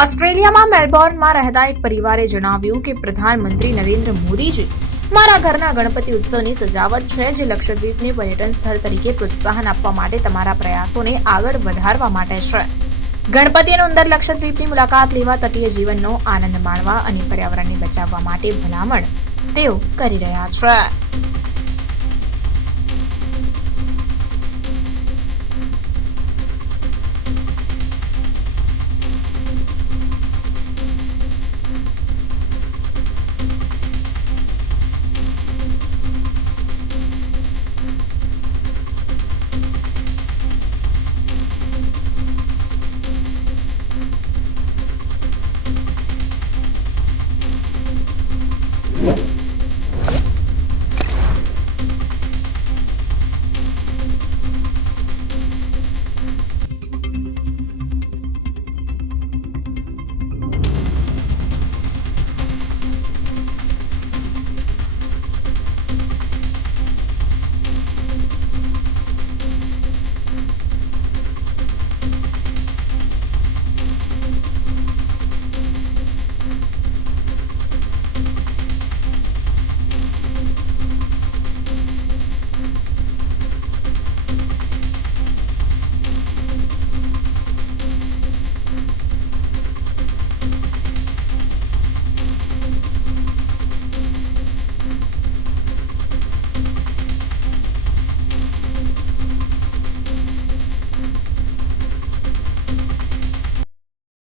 ઓસ્ટ્રેલિયામાં મેલબોર્નમાં રહેતા એક પરિવારે જણાવ્યું કે પ્રધાનમંત્રી નરેન્દ્ર મોદીજી મારા ઘરના ગણપતિ ઉત્સવની સજાવટ છે, જે લક્ષદ્વીપને પર્યટન સ્થળ તરીકે પ્રોત્સાહન આપવા માટે તમારા પ્રયાસોને આગળ વધારવા માટે છે. ગણપતિ અને ઉંદર લક્ષદ્વીપની મુલાકાત લેવા, તટીય જીવનનો આનંદ માણવા અને પર્યાવરણને બચાવવા માટે ભલામણ તેઓ કરી રહ્યા છે.